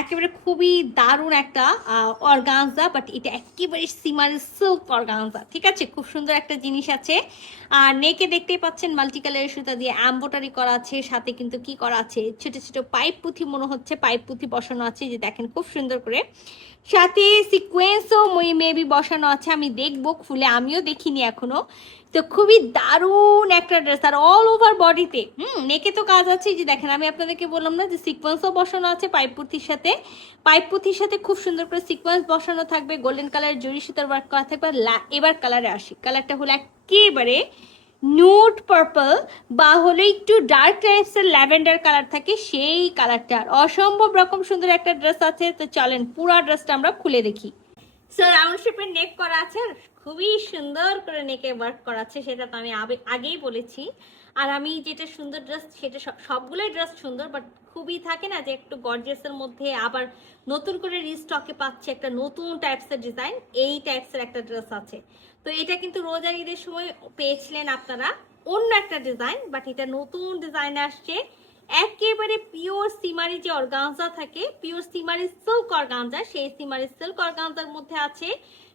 একেবারে খুবই দারুণ একটা অর্গানজা, বাট এটা একেবারে সিমারি সিল্ক অর্গানজা, ঠিক আছে? খুব সুন্দর একটা জিনিস আছে। আর নেকে দেখতেই পাচ্ছেন মাল্টি কালারের সুতা দিয়ে এমব্রয়ডারি করা আছে, সাথে কিন্তু কি করা আছে, ছোট ছোট পাইপ পুঁথি মনে হচ্ছে, পাইপ পুঁথি বসানো আছে, যে দেখেন খুব সুন্দর করে। সাথে সিকোয়েন্সও মেবি বসানো আছে, আমি দেখবো খুলে, আমিও দেখিনি এখনো। তো খুবই দারুণ একটা ড্রেস, আর অল ওভার বডিতে নেকে তো কাজ আছে, যে দেখেন আমি আপনাদেরকে বললাম না যে সিকোয়েন্সও বসানো আছে পাইপ পুঁথির সাথে। পাইপ পুঁথির সাথে খুব সুন্দর করে সিকোয়েন্স বসানো থাকবে, গোল্ডেন কালার জরি সুতার ওয়ার্ক করা থাকবে। এবার কালারে আসি, কালারটা হলো একেবারে নুড পার্পল, বা হলো একটু ডার্ক টাইপসের ল্যাভেন্ডার কালার থাকে, সেই কালারটার অসম্ভব রকম সুন্দর একটা ড্রেস আছে। তো চলেন পুরো ড্রেসটা আমরা খুলে দেখি। সো রাউন্ড শেপের নেক করা আছে, খুবই সুন্দর করে নেকে ওয়ার্ক করা আছে, সেটা তো আমি আগেই বলেছি। আর আমি যেটা সুন্দর ড্রেস, সেটা সবগুলোই ড্রেস সুন্দর, বাট খুবই থাকে না যে একটু গর্জিয়াসের মধ্যে আবার নতুন করে রিস্টকে পাচ্ছে একটা নতুন টাইপসের ডিজাইন, এই টাইপসের একটা ড্রেস আছে। তো এটা কিন্তু রোজার ঈদের সময় পেয়েছিলেন আপনারা অন্য একটা ডিজাইন, বাট এটা নতুন ডিজাইন আসছে। একেবারে পিওর সিমারি যে অর্গানজা থাকে, পিওর সিমারি সিল্ক অর্গানজা, সেই সিমারি সিল্ক অর্গানজার মধ্যে আছে।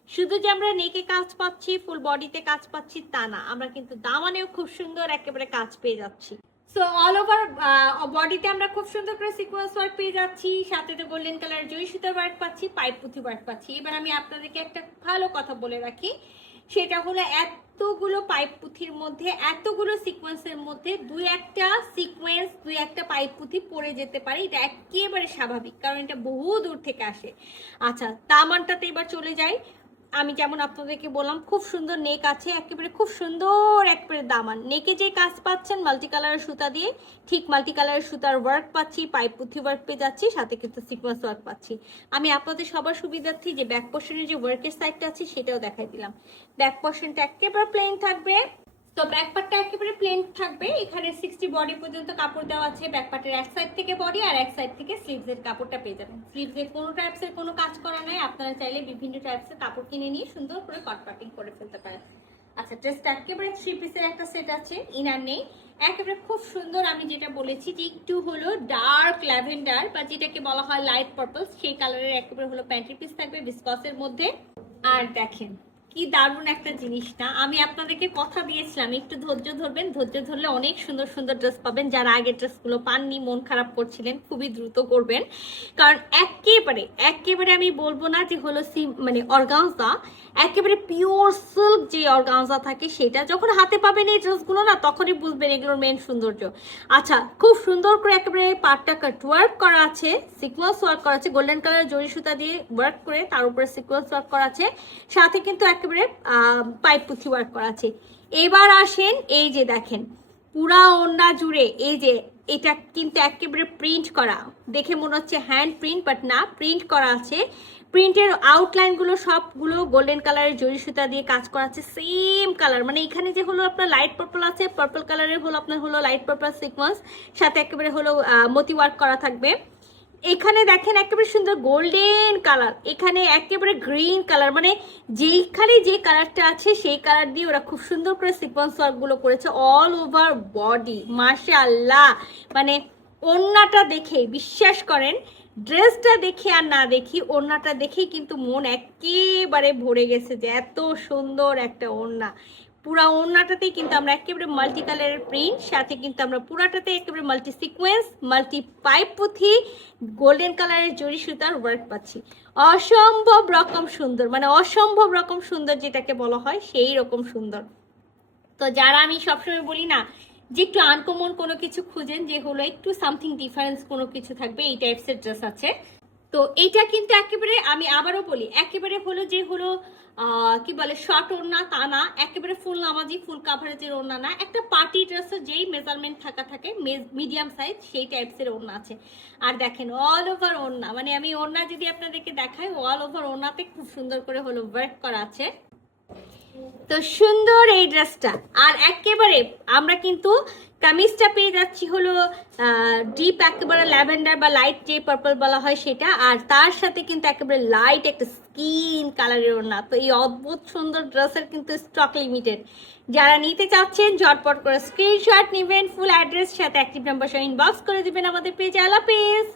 শুধু যে আমরা নেকে কাজ পাচ্ছি, ফুল বডিতে কাজ পাচ্ছি তা না, আমরা কিন্তু দামানেও খুব সুন্দর একেবারে কাজ পেয়ে যাচ্ছি। সো অল ওভার বডিতে আমরা খুব সুন্দর করে সিকোয়েন্স ওয়ার্ক পেয়ে যাচ্ছি, সাথে তো গোল্ডেন কালার জরি সুতার ওয়ার্ক পাচ্ছি, পাইপ পুঁথি ওয়ার্ক পাচ্ছি। এবার আমি আপনাদেরকে একটা ভালো কথা বলে রাখি, সেটা হলো এতগুলো পাইপ পুঁথির মধ্যে, এতগুলো সিকোয়েন্সের মধ্যে দুই একটা সিকোয়েন্স, দুই একটা পাইপ পুঁথি পড়ে যেতে পারে, এটা একেবারে স্বাভাবিক, কারণ এটা বহু দূর থেকে আসে। আচ্ছা, দামানটাতে এবার চলে যাই। আমি যেমন আপনাদেরকে বললাম খুব সুন্দর নেক আছে, একেবারে খুব সুন্দর একেবারে দামান। নেকে যে কাজ পাচ্ছেন মাল্টি কালারের সুতা দিয়ে, ঠিক মাল্টি কালারের সুতার ওয়ার্ক পাচ্ছি, পাইপ পুঁথি ওয়ার্ক পেয়ে যাচ্ছি, সাথে কিন্তু সিকোয়েন্স ওয়ার্ক পাচ্ছি। আমি আপনাদের সবার সুবিধার্থে যে ব্যাক পোর্শনের যে ওয়ার্কের সাইডটা আছে সেটাও দেখাই দিলাম। ব্যাক পোর্শনটা একেবারে প্লেন থাকবে, তো ব্যাক পার্টটা একেবারে প্লেন থাকবে। এখানে 60 বডি পর্যন্ত কাপড় দেওয়া আছে, ব্যাক পার্টের এক সাইড থেকে বডি আর এক সাইড থেকে স্লিভসের কাপড়টা পেয়ে যাবেন। স্লিভসে কোনো টাইপসের কোনো কাজ করা নাই, আপনারা চাইলে বিভিন্ন টাইপসের কাপড় কিনে নিয়ে সুন্দর করে কট কাটিং করে ফেলতে পারেন। আচ্ছা, ড্রেসটা একেবারে 3 পিসের একটা সেট আছে, ইনার নেই, একেবারে খুব সুন্দর। আমি যেটা বলেছি যে একটু হলো ডার্ক ল্যাভেন্ডার বা যেটাকে বলা হয় লাইট পার্পল, সেই কালারের একেবারে হলো প্যান্টি পিস থাকবে বিস্কসের মধ্যে। আর দেখেন কি দারুণ একটা জিনিস না, আমি আপনাদেরকে কথা দিয়েছিলাম একটু ধৈর্য ধরবেন, ধৈর্য ধরলে অনেক সুন্দর সুন্দর ড্রেস পাবেন। যারা আগের ড্রেসগুলো পাননি, মন খারাপ করছিলেন, খুবই দ্রুত করবেন, কারণ একেবারে একেবারে আমি বলবো না যে হলো মানে অর্গানজা, একেবারে পিওর সিল্ক যে অর্গানজা থাকে সেটা যখন হাতে পাবেন এই ড্রেসগুলো না, তখনই বুঝবেন এগুলোর মেন সৌন্দর্য। আচ্ছা, খুব সুন্দর করে একেবারে পাটটা কাট ওয়ার্ক করা আছে, সিকোয়েন্স ওয়ার্ক করা আছে, গোল্ডেন কালার জরি সুতা দিয়ে ওয়ার্ক করে তার উপরে সিকোয়েন্স ওয়ার্ক করা আছে, সাথে কিন্তু একেবারে পাইপ পুঁথি ওয়ার্ক করা আছে। এবার আসেন, এই যে দেখেন পুরা ওড়না জুড়ে এই যে এটা কিন্তু একেবারে প্রিন্ট করা, দেখে মনে হচ্ছে হ্যান্ড প্রিন্ট, বাট না, প্রিন্ট করা আছে। প্রিন্টের আউটলাইনগুলো সবগুলো গোল্ডেন কালারের জরি সুতা দিয়ে কাজ করা আছে, সেম কালার, মানে এখানে যে হলো আপনার লাইট পার্পল আছে, পার্পল কালারের হলো আপনার হলো লাইট পার্পল সিকোয়েন্স, সাথে একেবারে হলো মতি ওয়ার্ক করা থাকবে। এখানে দেখেন একেবারে সুন্দর গোল্ডেন কালার, এখানে একেবারে গ্রিন কালার, মানে যেইখানে যে কালারটা আছে সেই কালার দিয়ে ওরা খুব সুন্দর করে সিকোয়েন্স ওয়ার্কগুলো করেছে অল ওভার বডি। মাশাআল্লাহ, মানে ওড়নাটা দেখে বিশ্বাস করেন, ড্রেসটা দেখে আর না দেখি, ওড়নাটা দেখেই কিন্তু মন একেবারে ভরে গেছে যে এত সুন্দর একটা ওড়না। পুরা ওড়নাটাতেই কিন্তু আমরা একেবারে মাল্টি কালারের প্রিন্ট, সাথে কিন্তু আমরা পুরাটাতে একেবারে মাল্টি সিকোয়েন্স, মাল্টি পাইপ পুঁথি, গোল্ডেন কালারের জরি সুতার ওয়ার্ক পাচ্ছি। অসম্ভব রকম সুন্দর, মানে অসম্ভব রকম সুন্দর যেটাকে বলা হয় সেই রকম সুন্দর। তো যারা আমি সবসময় বলি না যে একটু আনকমন কোনো কিছু খুঁজেন, যে হলো একটু সামথিং ডিফারেন্স কোনো কিছু থাকবে, এই টাইপসের ড্রেস আছে। তো এইটা কিন্তু একেবারে আমি আবারও বলি, একেবারে হলো যে হলো কি বলে শর্ট ওড়না তা না, একেবারে ফুল নামাজি ফুল কাভারেজের ওড়না না, একটা পার্টি ড্রেসের যেই মেজারমেন্ট থাকে মিডিয়াম সাইজ সেই টাইপসের ওড়না আছে। আর দেখেন অল ওভার ওড়না, মানে আমি ওড়না যদি আপনাদেরকে দেখাই, অল ওভার ওড়নাতে খুব সুন্দর করে হলো ওয়ার্ক করা আছে। তো সুন্দর এই ড্রেসটা, আর একেবারে আমরা কিন্তু কামিজটা পেয়ে যাচ্ছি হলো ডিপ একেবারে ল্যাভেন্ডার বা লাইট যে পার্পল বলা হয় সেটা, আর তার সাথে কিন্তু একেবারে লাইট একটা স্কিন কালারের ওড়না। তো এই অদ্ভুত সুন্দর ড্রেসের কিন্তু স্টক লিমিটেড, যারা নিতে চাচ্ছেন ঝটপট করে স্ক্রিনশট নেবেন, ফুল অ্যাড্রেস সাথে অ্যাক্টিভ নাম্বার সহ ইনবক্স করে দিবেন আমাদের পেজে। আল্লাহ হাফেজ।